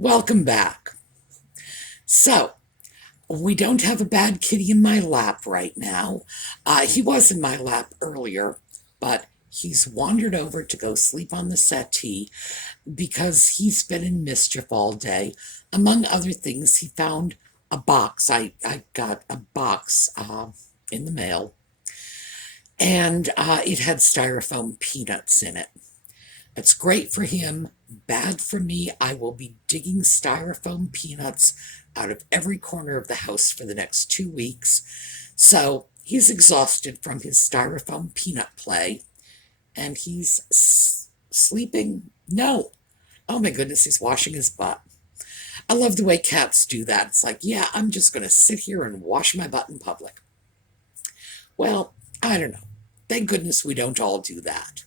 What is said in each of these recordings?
Welcome back. So, we don't have a bad kitty in my lap right now. He was in my lap earlier, but he's wandered over to go sleep on the settee because he's been in mischief all day. Among other things, he found a box. I got a box in the mail, and it had styrofoam peanuts in it. It's great for him, bad for me. I will be digging styrofoam peanuts out of every corner of the house for the next 2 weeks. So he's exhausted from his styrofoam peanut play, and he's sleeping. No. Oh my goodness, he's washing his butt. I love the way cats do that. It's like, yeah, I'm just going to sit here and wash my butt in public. Well, I don't know. Thank goodness we don't all do that.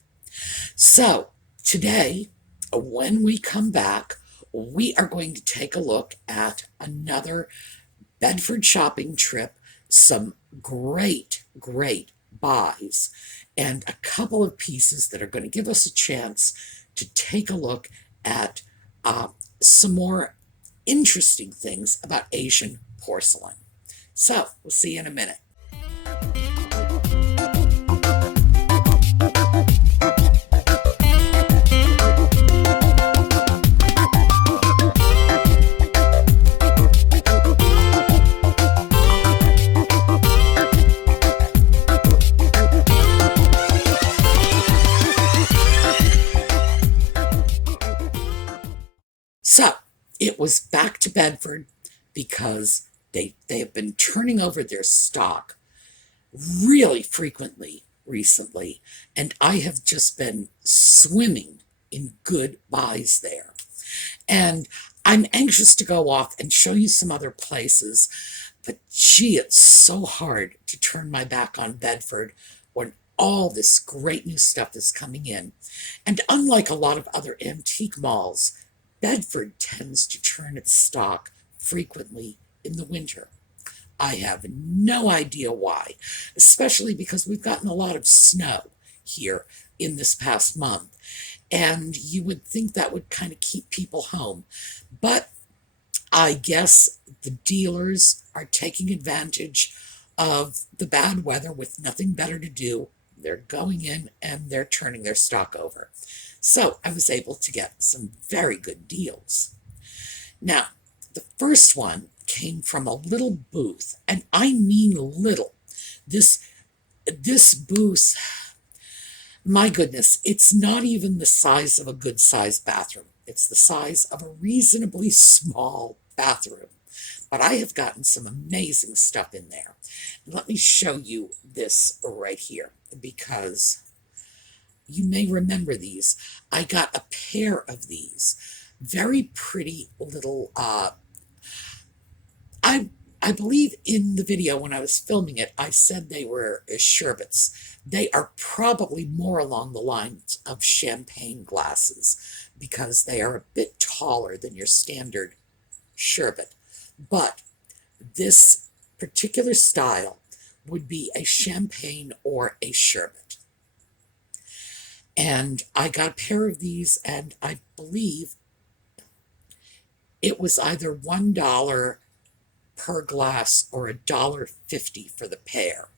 So, today, when we come back, we are going to take a look at another Bedford shopping trip, some great buys, and a couple of pieces that are going to give us a chance to take a look at some more interesting things about Asian porcelain. So, we'll see you in a minute. So, it was back to Bedford because they have been turning over their stock really frequently recently, and I have just been swimming in good buys there. And I'm anxious to go off and show you some other places, but gee, it's so hard to turn my back on Bedford when all this great new stuff is coming in. And unlike a lot of other antique malls, Bedford tends to turn its stock frequently in the winter. I have no idea why, especially because we've gotten a lot of snow here in this past month. And you would think that would kind of keep people home. But I guess the dealers are taking advantage of the bad weather with nothing better to do. They're going in and they're turning their stock over. So I was able to get some very good deals. Now, the first one came from a little booth, and I mean little. This booth, my goodness, it's not even the size of a good-sized bathroom. It's the size of a reasonably small bathroom. But I have gotten some amazing stuff in there. Let me show you this right here, because you may remember these. I got a pair of these. Very pretty little, I believe in the video when I was filming it, I said they were sherbets. They are probably more along the lines of champagne glasses because they are a bit taller than your standard sherbet. But this particular style would be a champagne or a sherbet. And I got a pair of these, and I believe it was either $1 per glass or $1.50 for the pair.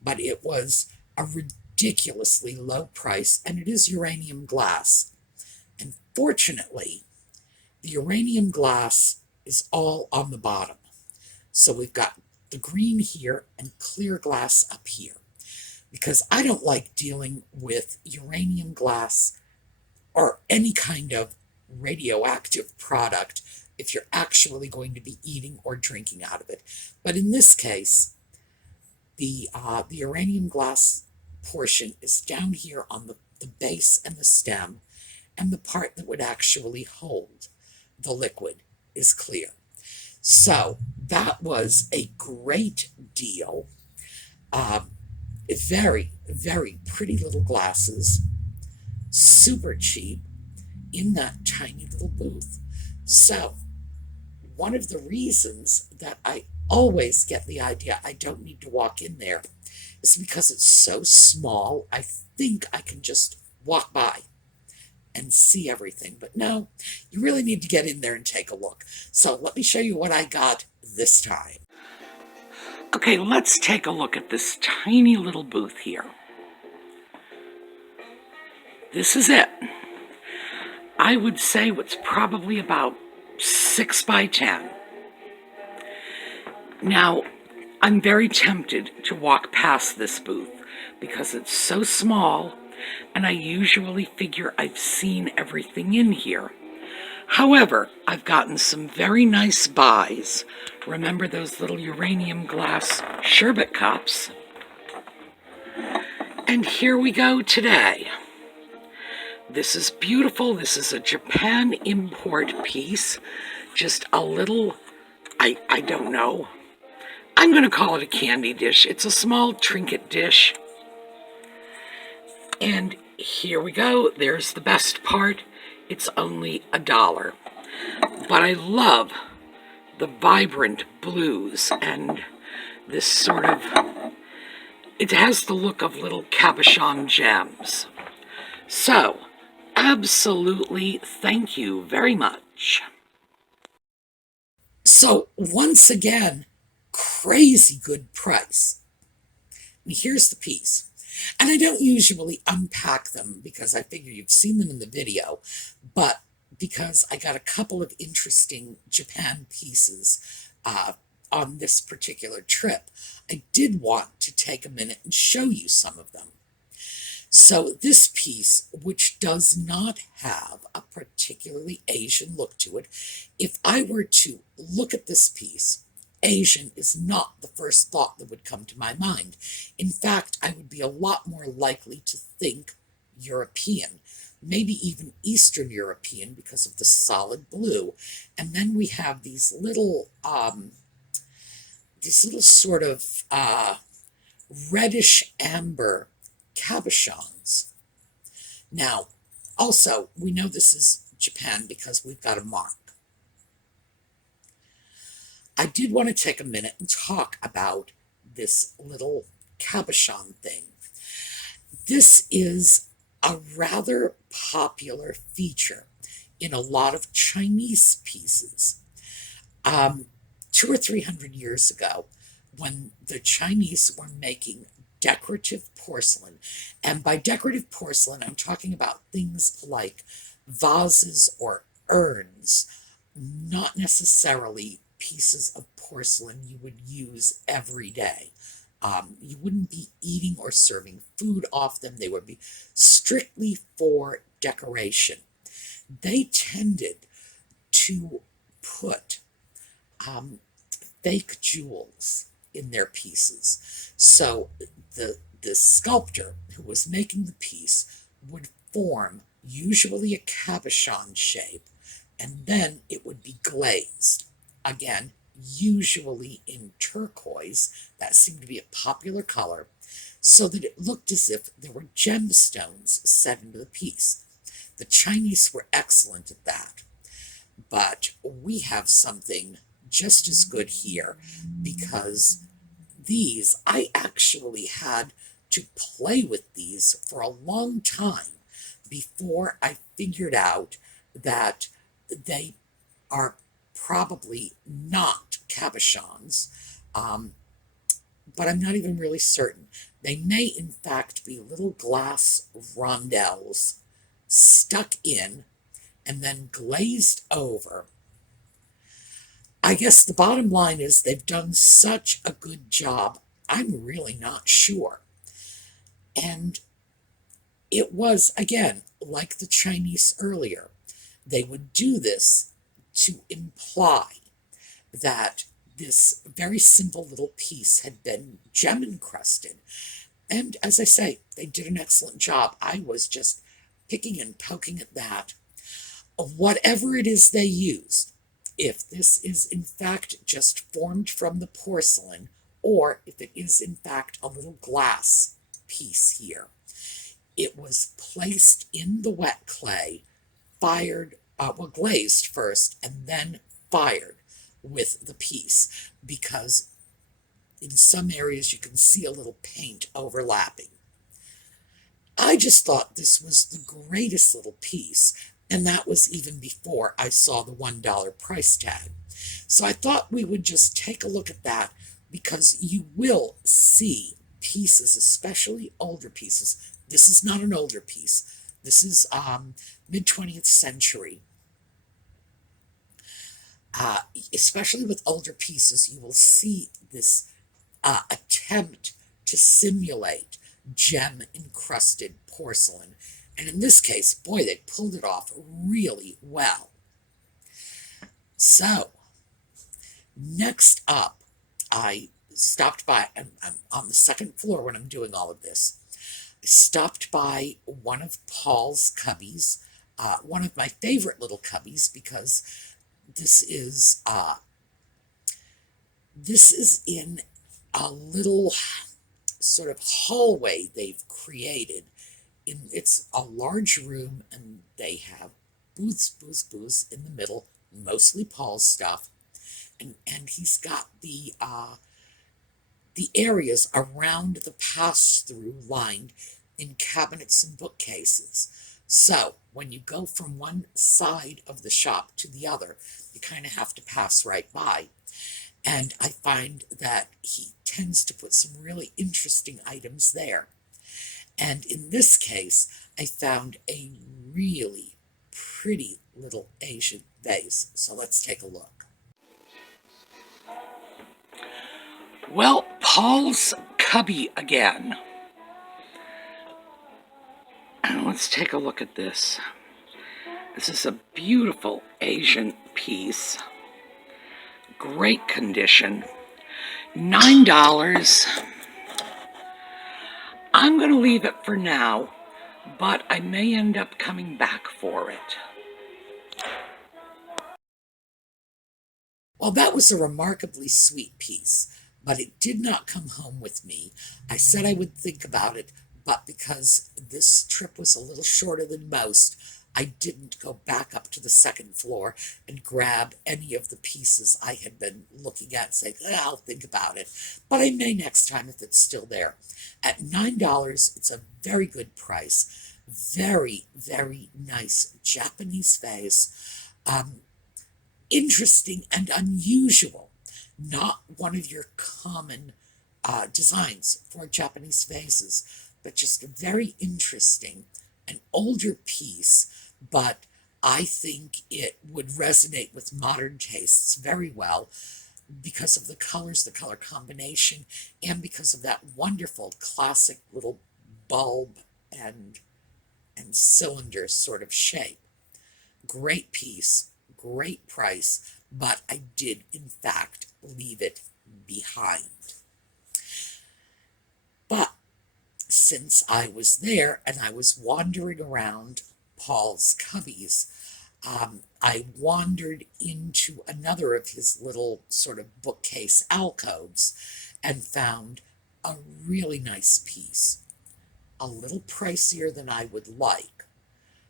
But it was a ridiculously low price, and it is uranium glass. And fortunately, the uranium glass is all on the bottom. So we've got the green here and clear glass up here, because I don't like dealing with uranium glass or any kind of radioactive product if you're actually going to be eating or drinking out of it. But in this case, the uranium glass portion is down here on the base and the stem, and the part that would actually hold the liquid is clear. So that was a great deal. Very pretty little glasses, super cheap in that tiny little booth. So one of the reasons that I always get the idea I don't need to walk in there is because it's so small, I think I can just walk by. and see everything. But no, you really need to get in there and take a look. So let me show you what I got this time. Okay, let's take a look at this tiny little booth here. This is it. I would say it's probably about 6 by 10. Now, I'm very tempted to walk past this booth because it's so small, and I usually figure I've seen everything in here. However, I've gotten some very nice buys. Remember those little uranium glass sherbet cups? And here we go today. This is beautiful. This is a Japan import piece. Just a little, I don't know. I'm going to call it a candy dish. It's a small trinket dish. And here we go. There's the best part. It's only $1. But I love the vibrant blues and this sort of, it has the look of little cabochon gems. So, absolutely thank you very much. So, once again, crazy good price. And here's the piece. And I don't usually unpack them because I figure you've seen them in the video, but because I got a couple of interesting Japan pieces on this particular trip, I did want to take a minute and show you some of them. So this piece, which does not have a particularly Asian look to it, if I were to look at this piece, Asian is not the first thought that would come to my mind. In fact, I would be a lot more likely to think European, maybe even Eastern European because of the solid blue. And then we have these little sort of reddish amber cabochons. Now, also, we know this is Japan because we've got a mark. I did want to take a minute and talk about this little cabochon thing. This is a rather popular feature in a lot of Chinese pieces. 200 or 300 years ago, when the Chinese were making decorative porcelain, and by decorative porcelain, I'm talking about things like vases or urns, not necessarily pieces of porcelain you would use every day. You wouldn't be eating or serving food off them. They would be strictly for decoration. They tended to put fake jewels in their pieces. So the sculptor who was making the piece would form usually a cabochon shape, and then it would be glazed. Again, usually in turquoise. That seemed to be a popular color, so that it looked as if there were gemstones set into the piece. The Chinese were excellent at that, but we have something just as good here, because these, I actually had to play with these for a long time before I figured out that they are probably not cabochons, but I'm not even really certain. They may in fact be little glass rondelles stuck in and then glazed over. I guess the bottom line is they've done such a good job, I'm really not sure. And it was, again, like the Chinese earlier, they would do this to imply that this very simple little piece had been gem encrusted. And as I say, they did an excellent job. I was just picking and poking at that. Whatever it is they used, if this is in fact just formed from the porcelain, or if it is in fact a little glass piece here, it was placed in the wet clay, fired, glazed first, and then fired with the piece, because in some areas you can see a little paint overlapping. I just thought this was the greatest little piece, and that was even before I saw the $1 price tag. So I thought we would just take a look at that because you will see pieces, especially older pieces. This is not an older piece. This is mid 20th century. Uh, Especially with older pieces, you will see this attempt to simulate gem encrusted porcelain. And in this case, boy, they pulled it off really well. So, next up, I stopped by, I'm on the second floor when I'm doing all of this. I stopped by one of Paul's cubbies, one of my favorite little cubbies, because this is in a little sort of hallway they've created. It's a large room, and they have booths in the middle, mostly Paul's stuff, and he's got the areas around the pass-through lined in cabinets and bookcases. So when you go from one side of the shop to the other, you kind of have to pass right by. And I find that he tends to put some really interesting items there. And in this case, I found a really pretty little Asian vase. So let's take a look. Well, Paul's cubby again. Let's take a look at this. This is a beautiful Asian piece. Great condition. $9. I'm going to leave it for now, but I may end up coming back for it. Well, that was a remarkably sweet piece, but it did not come home with me. I said I would think about it, but because this trip was a little shorter than most, I didn't go back up to the second floor and grab any of the pieces I had been looking at, saying, I'll think about it. But I may next time if it's still there. At $9, it's a very good price. Very, very nice Japanese vase. Interesting and unusual. Not one of your common designs for Japanese vases, but just a very interesting, an older piece, but I think it would resonate with modern tastes very well because of the colors, the color combination, and because of that wonderful classic little bulb and cylinder sort of shape. Great piece, great price, but I did in fact leave it behind. But since I was there and I was wandering around Paul's cubbies, I wandered into another of his little sort of bookcase alcoves and found a really nice piece. A little pricier than I would like,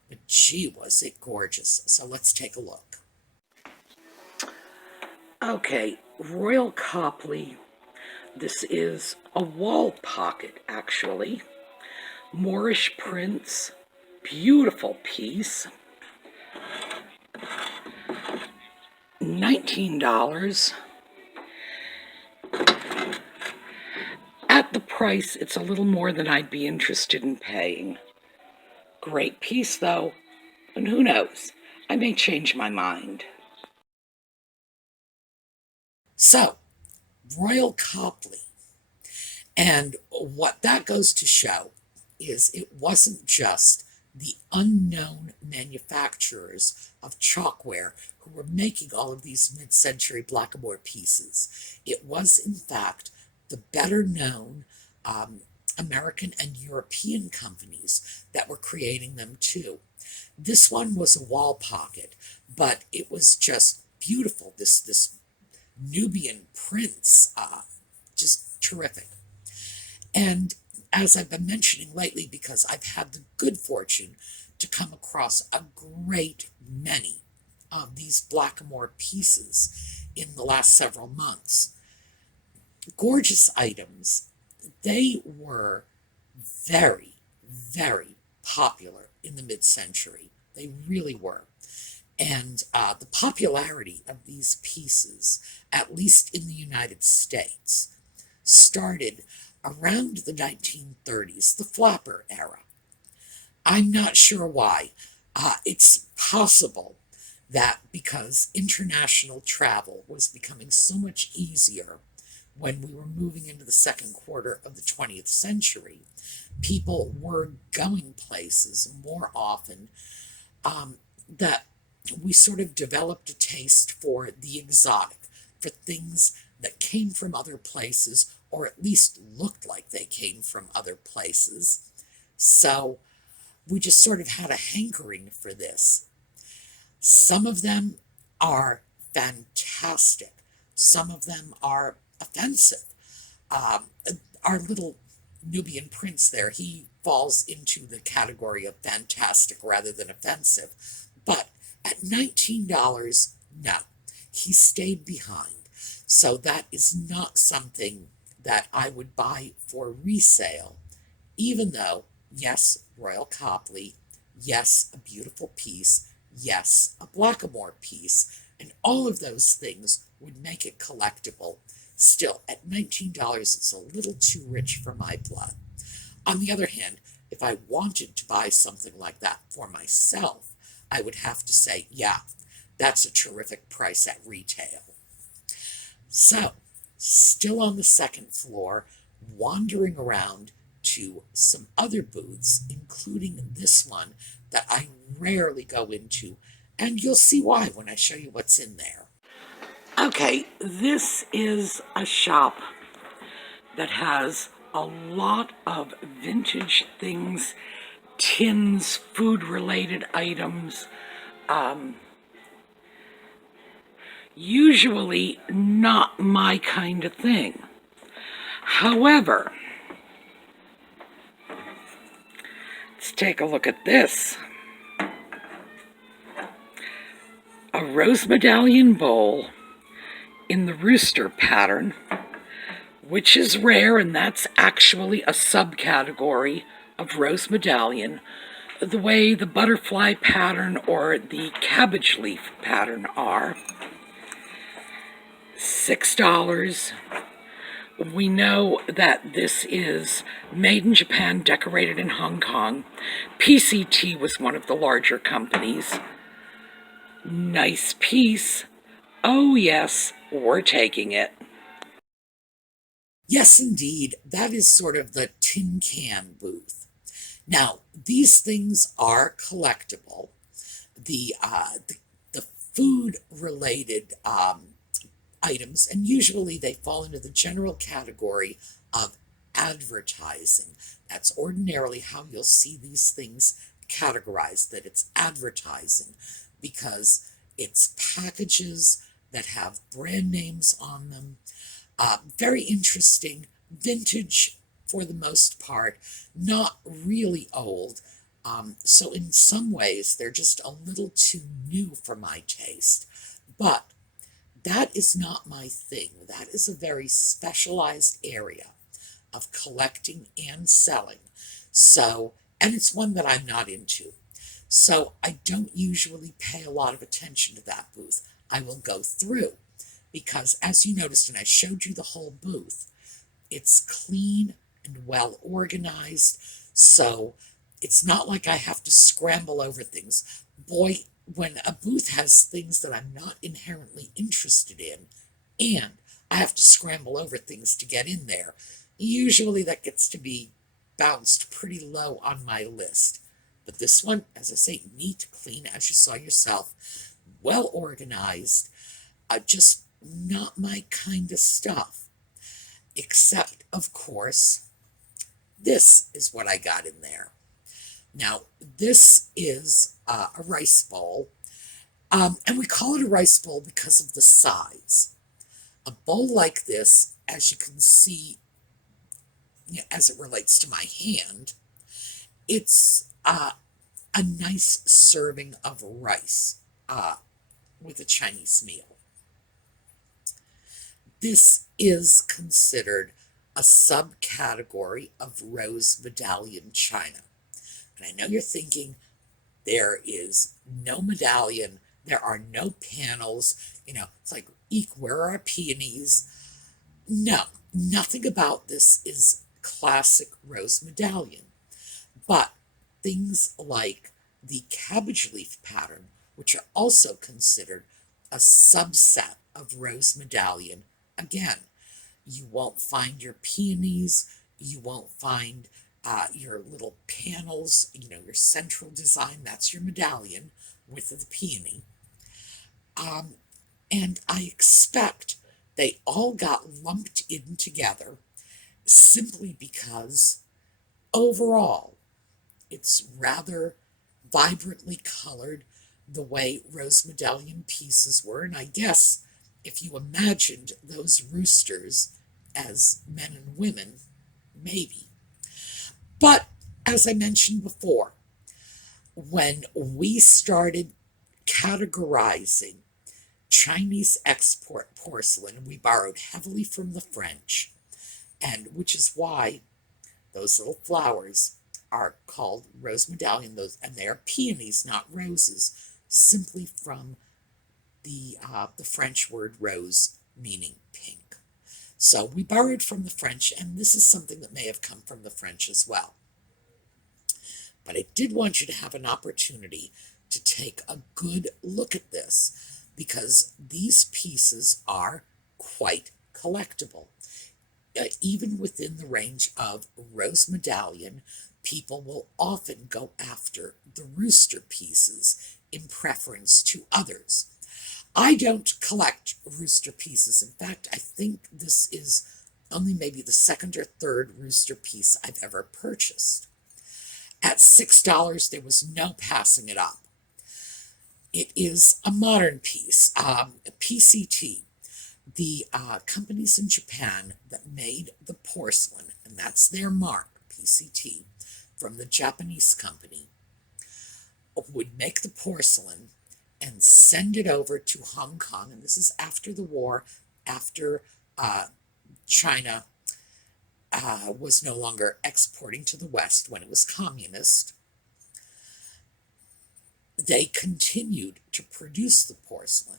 but gee, was it gorgeous. So let's take a look. Okay, Royal Copley. This is a wall pocket, actually. Moorish prints, beautiful piece. $19. At the price, it's a little more than I'd be interested in paying. Great piece, though, and who knows, I may change my mind. So, Royal Copley. And what that goes to show is it wasn't just the unknown manufacturers of chalkware who were making all of these mid-century blackamoor pieces. It was, in fact, the better-known American and European companies that were creating them too. This one was a wall pocket, but it was just beautiful. This Nubian prints, just terrific. And as I've been mentioning lately, because I've had the good fortune to come across a great many of these blackamoor pieces in the last several months. Gorgeous items. They were very, very popular in the mid-century. They really were. And the popularity of these pieces, at least in the United States, started around the 1930s, the flapper era. I'm not sure why. It's possible that because international travel was becoming so much easier when we were moving into the second quarter of the 20th century, people were going places more often, that we sort of developed a taste for the exotic, for things that came from other places, or at least looked like they came from other places. So we just sort of had a hankering for this. Some of them are fantastic. Some of them are offensive. Um, our little Nubian prince there, he falls into the category of fantastic rather than offensive. But at $19, no, he stayed behind. So that is not something that I would buy for resale, even though, yes, Royal Copley, yes, a beautiful piece, yes, a blackamoor piece, and all of those things would make it collectible. Still, at $19, it's a little too rich for my blood. On the other hand, if I wanted to buy something like that for myself, I would have to say, yeah, that's a terrific price at retail. So, still on the second floor, wandering around to some other booths, including this one that I rarely go into, and you'll see why when I show you what's in there. Okay, this is a shop that has a lot of vintage things, tins, food-related items, usually not my kind of thing. However, let's take a look at this. A rose medallion bowl in the rooster pattern, which is rare, and that's actually a subcategory of rose medallion, the way the butterfly pattern or the cabbage leaf pattern are. $6. We know that this is made in Japan, decorated in Hong Kong. PCT was one of the larger companies. Nice piece. Oh yes, we're taking it. Yes, indeed. That is sort of the tin can booth. Now, these things are collectible. The food-related items, and usually they fall into the general category of advertising. That's ordinarily how you'll see these things categorized, that it's advertising, because it's packages that have brand names on them. Very interesting, vintage for the most part, not really old. So in some ways, they're just a little too new for my taste. But that is not my thing. That is a very specialized area of collecting and selling. So, and it's one that I'm not into. So I don't usually pay a lot of attention to that booth. I will go through because, as you noticed, and I showed you the whole booth, it's clean and well organized. So it's not like I have to scramble over things. Boy, when a booth has things that I'm not inherently interested in, and I have to scramble over things to get in there, usually that gets to be bounced pretty low on my list. But this one, as I say, neat, clean, as you saw yourself, well organized, just not my kind of stuff. Except, of course, this is what I got in there. Now, this is a rice bowl, and we call it a rice bowl because of the size. A bowl like this, as you can see, as it relates to my hand, it's a nice serving of rice with a Chinese meal. This is considered a subcategory of rose medallion china. And I know you're thinking, there is no medallion, there are no panels, it's like, eek, where are our peonies? No, nothing about this is classic rose medallion. But things like the cabbage leaf pattern, which are also considered a subset of rose medallion, again, you won't find your peonies, you won't find your little panels, your central design, that's your medallion with the peony. And I expect they all got lumped in together simply because overall it's rather vibrantly colored the way rose medallion pieces were. And I guess if you imagined those roosters as men and women, maybe. But as I mentioned before, when we started categorizing Chinese export porcelain, we borrowed heavily from the French, and which is why those little flowers are called rose medallion, and they are peonies, not roses, simply from the French word rose, meaning pink. So we borrowed from the French, and this is something that may have come from the French as well. But I did want you to have an opportunity to take a good look at this, because these pieces are quite collectible. Even within the range of rose medallion, people will often go after the rooster pieces in preference to others. I don't collect rooster pieces. In fact, I think this is only maybe the second or third rooster piece I've ever purchased. At $6, there was no passing it up. It is a modern piece, PCT. The companies in Japan that made the porcelain, and that's their mark, PCT, from the Japanese company, would make the porcelain and send it over to Hong Kong. And this is after the war, after China was no longer exporting to the West when it was communist. They continued to produce the porcelain.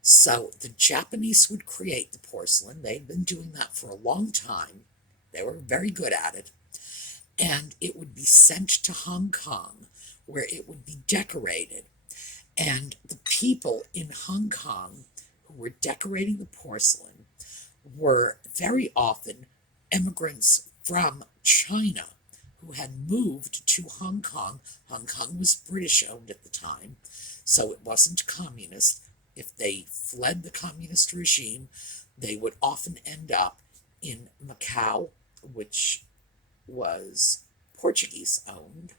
So the Japanese would create the porcelain. They'd been doing that for a long time. They were very good at it. And it would be sent to Hong Kong, where it would be decorated. And the people in Hong Kong who were decorating the porcelain were very often immigrants from China who had moved to Hong Kong. Hong Kong was British owned at the time, so it wasn't communist. If they fled the communist regime, they would often end up in Macau, which was Portuguese owned,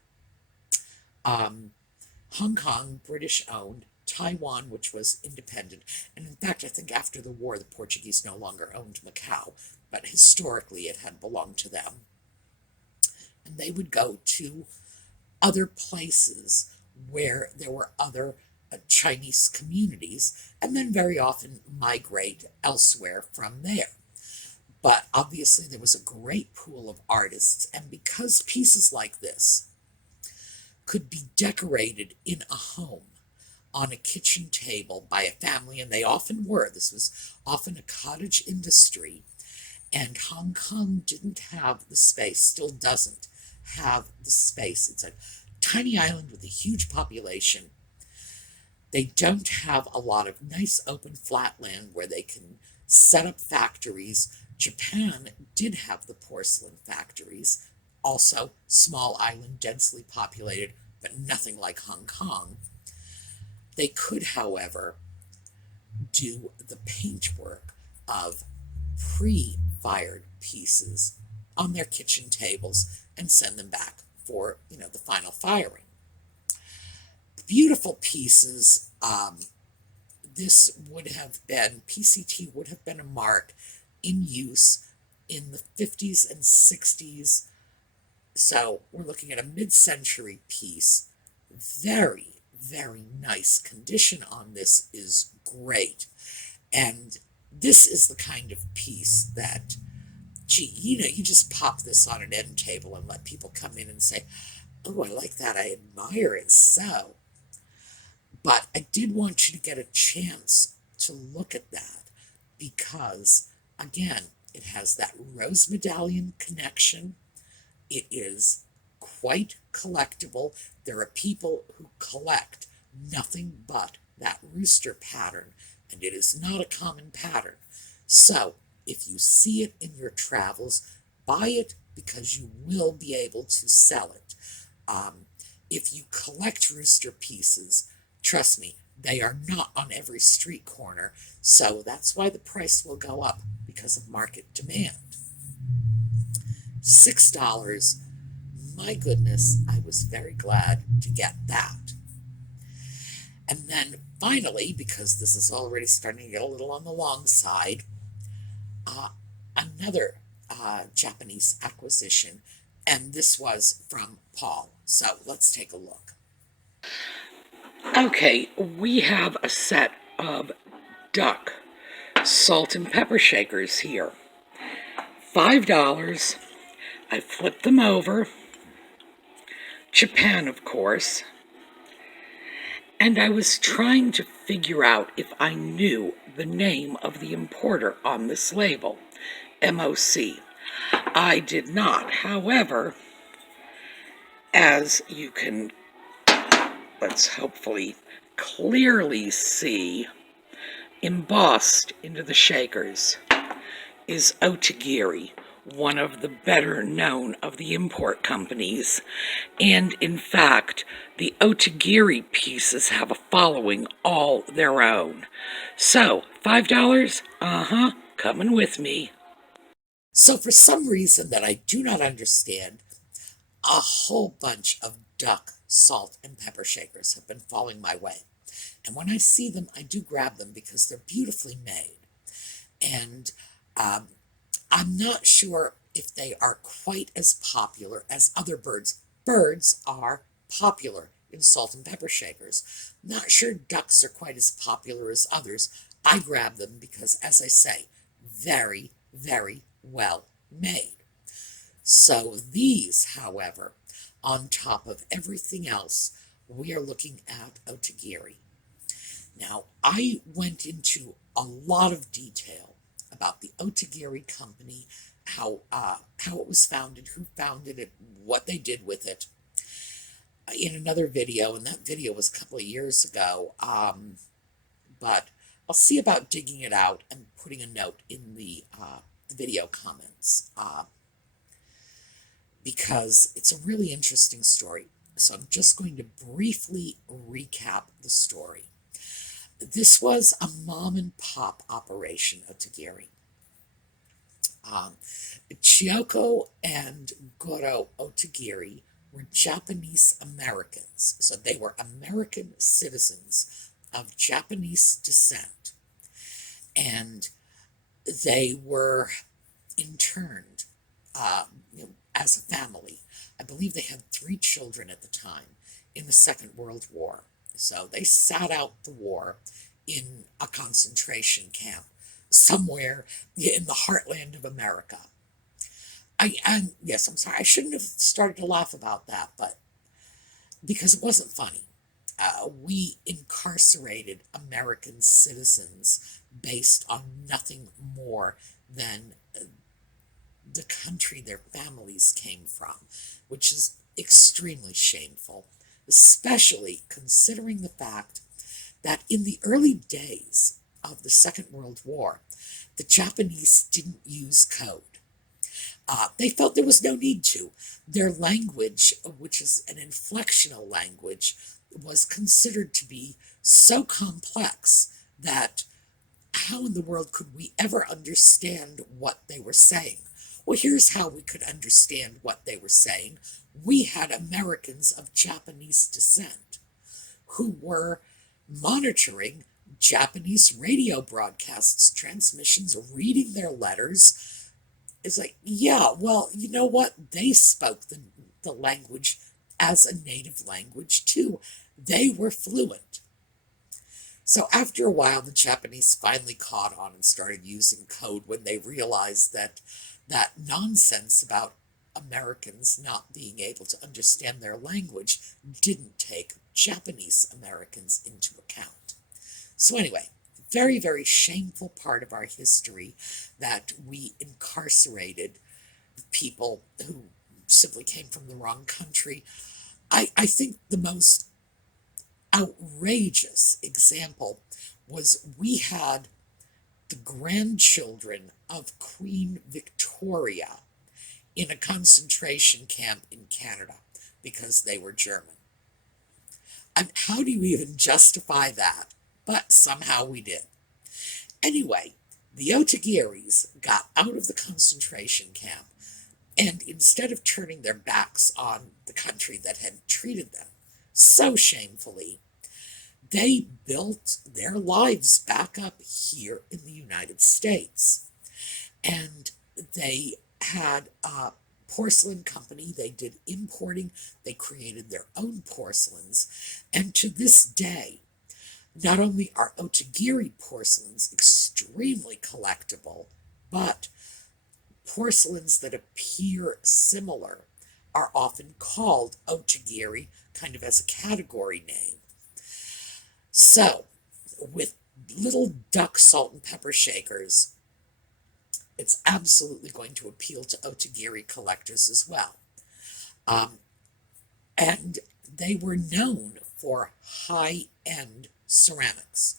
Hong Kong, British owned, Taiwan, which was independent. And in fact, I think after the war, the Portuguese no longer owned Macau, but historically it had belonged to them. And they would go to other places where there were other Chinese communities, and then very often migrate elsewhere from there. But obviously there was a great pool of artists, and because pieces like this could be decorated in a home, on a kitchen table by a family, and they often were, this was often a cottage industry, and Hong Kong didn't have the space, still doesn't have the space. It's a tiny island with a huge population. They don't have a lot of nice open flat land where they can set up factories. Japan did have the porcelain factories, also small island, densely populated, but nothing like Hong Kong. They could, however, do the paintwork of pre-fired pieces on their kitchen tables and send them back for, the final firing. Beautiful pieces. This would have been, PCT would have been a mark in use in the 50s and 60s. So we're looking at a mid-century piece. Very, very nice condition on this is great. And this is the kind of piece that, you just pop this on an end table and let people come in and say, Oh, I like that. I admire it so. But I did want you to get a chance to look at that because, again, it has that rose medallion connection. It is quite collectible. There are people who collect nothing but that rooster pattern, and it is not a common pattern. So, if you see it in your travels, buy it because you will be able to sell it. If you collect rooster pieces, trust me, they are not on every street corner, so that's why the price will go up because of market demand. $6. My goodness, I was very glad to get that. And then finally, because this is already starting to get a little on the long side, another Japanese acquisition, and this was from Paul. So let's take a look. Okay, we have a set of duck salt and pepper shakers here. $5. I flipped them over. Japan, of course. And I was trying to figure out if I knew the name of the importer on this label, MOC. I did not. However, as you can, let's hopefully clearly see, embossed into the shakers is Otagiri, one of the better known of the import companies. And in fact, the Otagiri pieces have a following all their own. So, $5? Coming with me. So for some reason that I do not understand, a whole bunch of duck salt and pepper shakers have been falling my way. And when I see them, I do grab them because they're beautifully made. And I'm not sure if they are quite as popular as other birds. Birds are popular in salt and pepper shakers. Not sure ducks are quite as popular as others. I grab them because, as I say, very, very well made. So these, however, on top of everything else, we are looking at Otagiri. Now, I went into a lot of detail about the Otagiri company, how it was founded, who founded it, what they did with it, in another video, and that video was a couple of years ago. But I'll see about digging it out and putting a note in the video comments, because it's a really interesting story. So I'm just going to briefly recap the story. This was a mom and pop operation, Otagiri. Chioko and Goro Otagiri were Japanese Americans, so they were American citizens of Japanese descent, and they were interned as a family. I believe they had 3 children at the time in the Second World War. So they sat out the war in a concentration camp somewhere in the heartland of America. Yes, I'm sorry, I shouldn't have started to laugh about that, but because it wasn't funny. We incarcerated American citizens based on nothing more than the country their families came from, which is extremely shameful, especially considering the fact that in the early days of the Second World War, the Japanese didn't use code. They felt there was no need to. Their language, which is an inflectional language, was considered to be so complex that how in the world could we ever understand what they were saying? Well, here's how we could understand what they were saying. We had Americans of Japanese descent who were monitoring Japanese radio broadcasts, transmissions, reading their letters. It's like, yeah, well, you know what? They spoke the language as a native language too. They were fluent. So after a while, the Japanese finally caught on and started using code when they realized that nonsense about Americans not being able to understand their language didn't take Japanese Americans into account. So anyway, very, very shameful part of our history that we incarcerated people who simply came from the wrong country. I think the most outrageous example was we had the grandchildren of Queen Victoria in a concentration camp in Canada because they were German. And how do you even justify that? But somehow we did. Anyway, the Otagiris got out of the concentration camp, and instead of turning their backs on the country that had treated them so shamefully, they built their lives back up here in the United States. And they had a porcelain company. They did importing. They created their own porcelains. And to this day, not only are Otagiri porcelains extremely collectible, but porcelains that appear similar are often called Otagiri, kind of as a category name. So, with little duck salt and pepper shakers, it's absolutely going to appeal to Otagiri collectors as well. And they were known for high-end ceramics.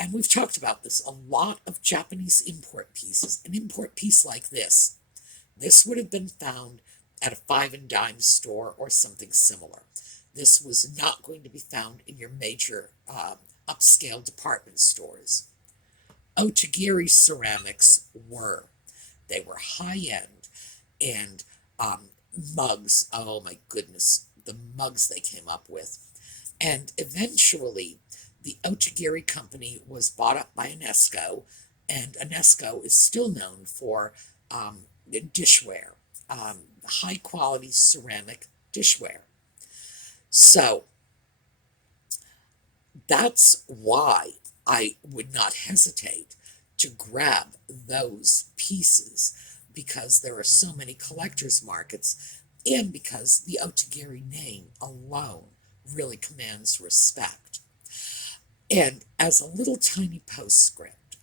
And we've talked about this, a lot of Japanese import pieces. An import piece like this would have been found at a 5 and dime store or something similar. This was not going to be found in your major upscale department stores. Otagiri ceramics were. They were high-end, and mugs, oh my goodness, the mugs they came up with. And eventually, the Otagiri company was bought up by UNESCO, and UNESCO is still known for dishware, high-quality ceramic dishware. So, that's why I would not hesitate to grab those pieces, because there are so many collectors' markets, and because the Otagiri name alone really commands respect. And as a little tiny postscript,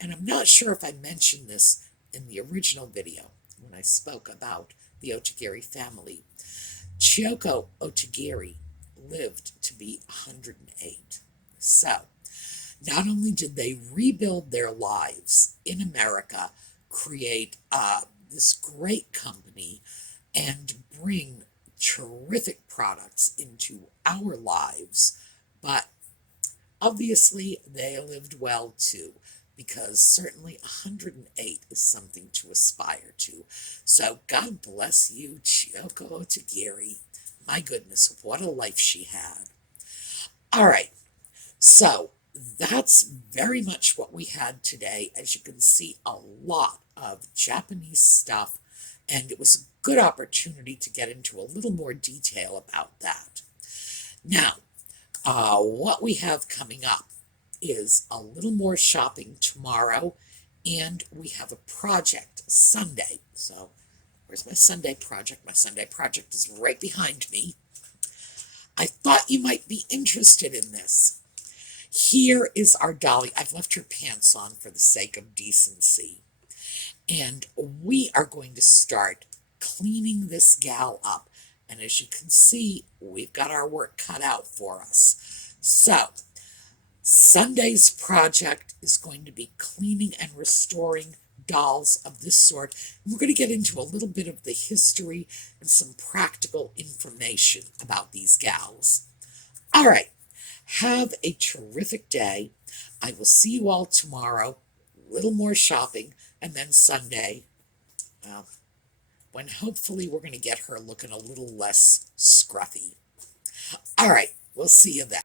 and I'm not sure if I mentioned this in the original video when I spoke about the Otagiri family, Chioko Otagiri lived to be 108. So, not only did they rebuild their lives in America, create this great company, and bring terrific products into our lives, but obviously they lived well too, because certainly 108 is something to aspire to. So God bless you, Chioko Otagiri. My goodness, what a life she had. All right, so that's very much what we had today. As you can see, a lot of Japanese stuff, and it was a good opportunity to get into a little more detail about that. Now, what we have coming up is a little more shopping tomorrow, and we have a project Sunday. So, where's my Sunday project? My Sunday project is right behind me. I thought you might be interested in this. Here is our dolly. I've left her pants on for the sake of decency. And we are going to start cleaning this gal up. And as you can see, we've got our work cut out for us. So, Sunday's project is going to be cleaning and restoring dolls of this sort. And we're going to get into a little bit of the history and some practical information about these gals. All right. Have a terrific day. I will see you all tomorrow. A little more shopping. And then Sunday, well, when hopefully we're going to get her looking a little less scruffy. All right. We'll see you then.